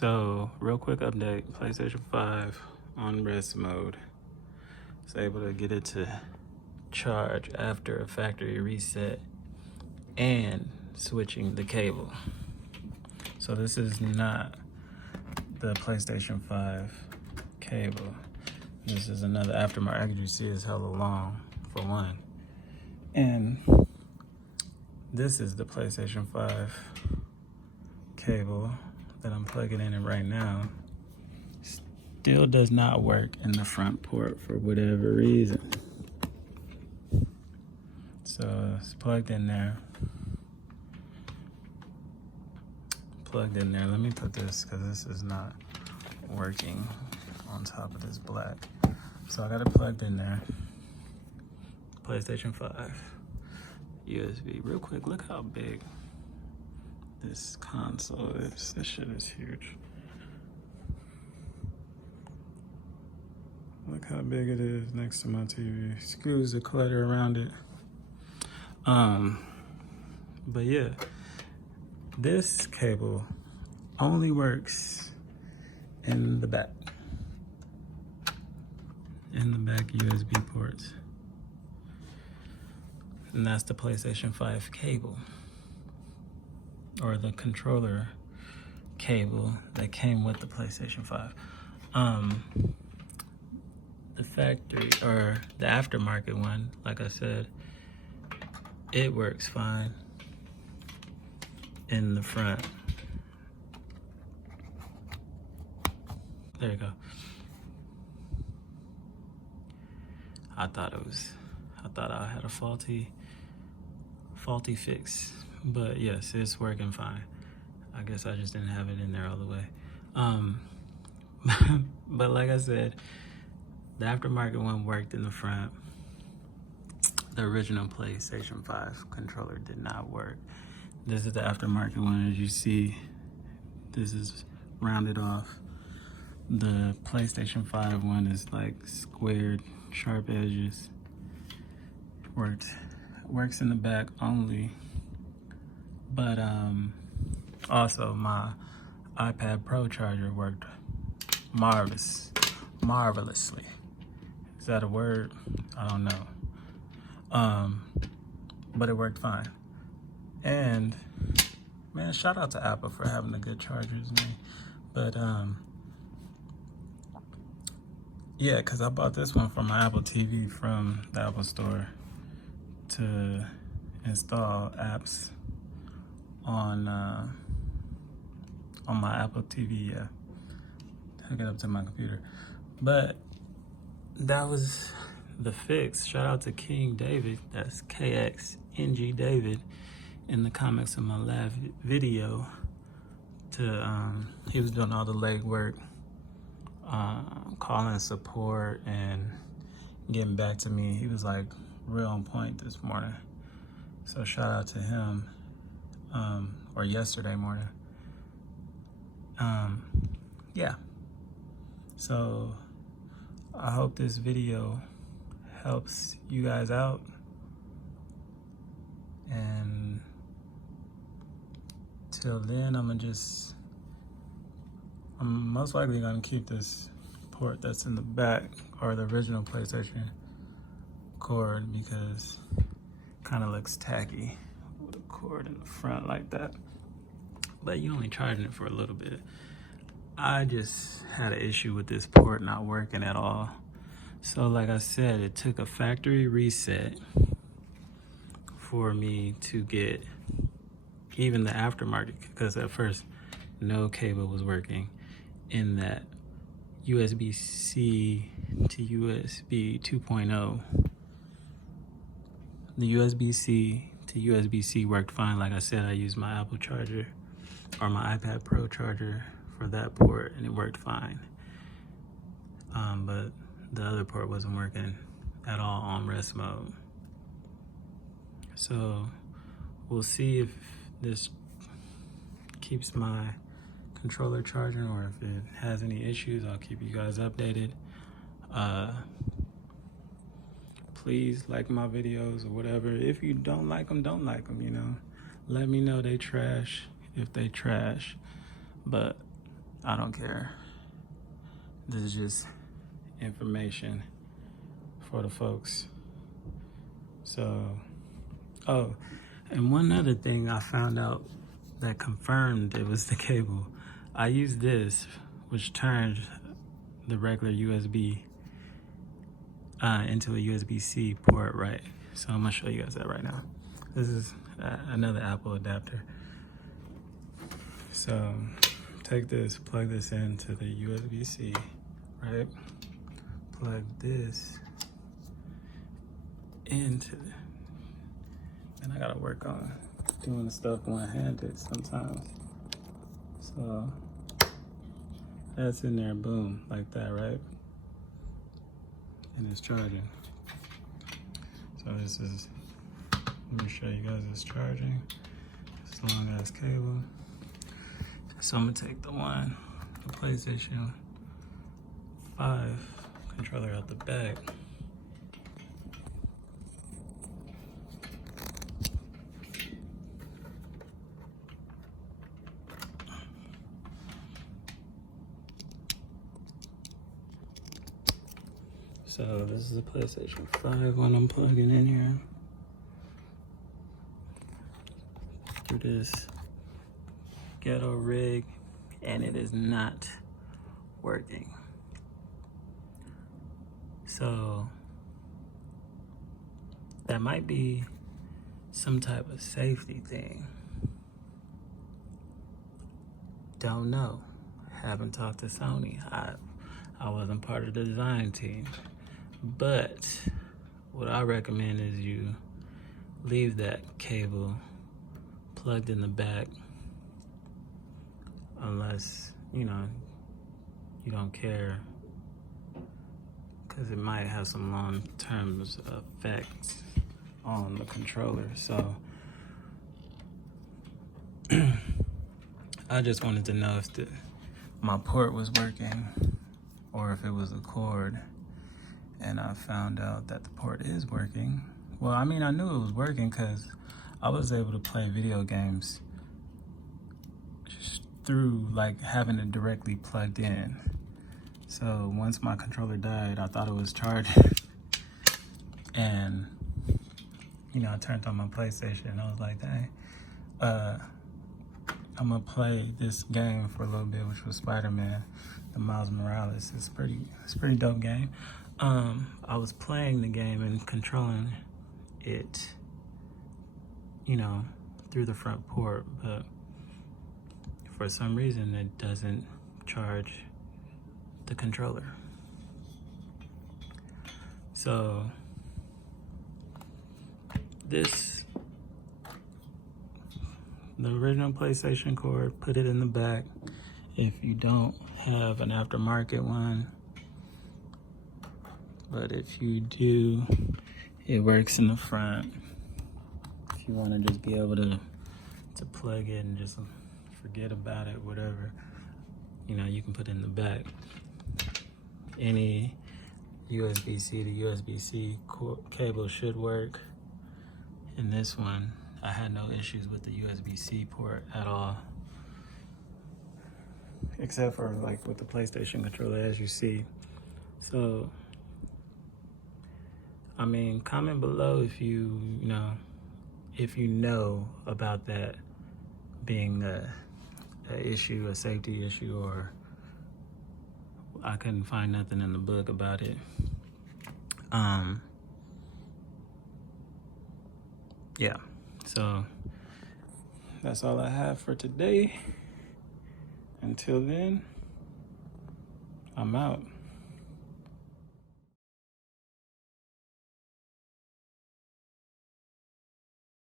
So, real quick update, PlayStation 5 on rest mode. It's able to get it to charge after a factory reset and switching the cable. So this is not the PlayStation 5 cable. This is another aftermarket. As you see, it's hella long for one. And this is the PlayStation 5 cable that I'm plugging in right now. Still does not work in the front port for whatever reason. So it's plugged in there. Let me put this, because this is not working on top of this black. So I got it plugged in there. PlayStation 5 USB. Real quick, look how big this console is. This shit is huge. Look how big it is next to my TV. Screws the clutter around it. But yeah, this cable only works in the back. In the back USB ports. And that's the PlayStation 5 cable. Or the controller cable that came with the PlayStation 5. The factory, or the aftermarket one, like I said, it works fine in the front. There you go. I thought I had a faulty fix, but yes, it's working fine. I guess I just didn't have it in there all the way. But like I said, the aftermarket one worked in the front. The original PlayStation 5 controller did not work. This is the aftermarket one. As you see, this is rounded off. The PlayStation 5 one is like squared, sharp edges. Works in the back only. But also my iPad Pro charger worked marvelously. Is that a word? I don't know. But it worked fine. And man, shout out to Apple for having the good chargers, man. But yeah, because I bought this one from my Apple TV from the Apple Store to install apps on my Apple TV. Yeah, hook it up to my computer. But that was the fix. Shout out to King David, that's KXNG David, in the comments of my last video. He was doing all the legwork, calling support and getting back to me. He was like real on point this morning. So shout out to him, or yesterday morning. Yeah. So I hope this video helps you guys out. And till then, I'm most likely gonna keep this port that's in the back, or the original PlayStation cord, because it kind of looks tacky with a cord in the front like that. But you're only charging it for a little bit. I just had an issue with this port not working at all. So like I said, it took a factory reset for me to get even the aftermarket, because at first no cable was working in that USB-C to USB 2.0. The USB-C to USB-C worked fine. Like I said, I used my Apple charger, or my iPad Pro charger, for that port, and it worked fine. But the other port wasn't working at all on rest mode. So we'll see if this keeps my controller charging, or if it has any issues. I'll keep you guys updated. Please like my videos or whatever. If you don't like them, don't like them, you know. Let me know they trash if they trash. But I don't care. This is just information for the folks. So, oh, and one other thing I found out that confirmed it was the cable. I used this, which turned the regular USB into a USB-C port, right? So I'm gonna show you guys that right now. This is another Apple adapter. So take this, plug this into the USB-C, right? Plug this into, and I gotta work on doing the stuff one-handed sometimes. So that's in there, boom, like that, right? And it's charging. So this is, let me show you guys it's charging. It's a long ass cable. So I'm gonna take the PlayStation 5 controller out the back. So this is a PlayStation 5 one I'm plugging in here. Through this ghetto rig, and it is not working. So that might be some type of safety thing. Don't know. Haven't talked to Sony. I wasn't part of the design team. But what I recommend is you leave that cable plugged in the back, unless, you know, you don't care, because it might have some long-term effects on the controller. So I just wanted to know if my port was working or if it was a cord. And I found out that the port is working. Well, I mean, I knew it was working because I was able to play video games just through like having it directly plugged in. So once my controller died, I thought it was charging. And, you know, I turned on my PlayStation and I was like, dang, I'm gonna play this game for a little bit, which was Spider-Man, the Miles Morales. It's a pretty dope game. I was playing the game and controlling it, you know, through the front port, but for some reason it doesn't charge the controller. So the original PlayStation cord, put it in the back. If you don't have an aftermarket one, but if you do, it works in the front. If you want to just be able to plug it and just forget about it, whatever, you know, you can put it in the back. Any USB-C to USB-C cable should work. In this one, I had no issues with the USB-C port at all, except for like with the PlayStation controller, as you see. So I mean, comment below if you know about that being a issue, a safety issue, or I couldn't find nothing in the book about it. Yeah, so that's all I have for today. Until then, I'm out.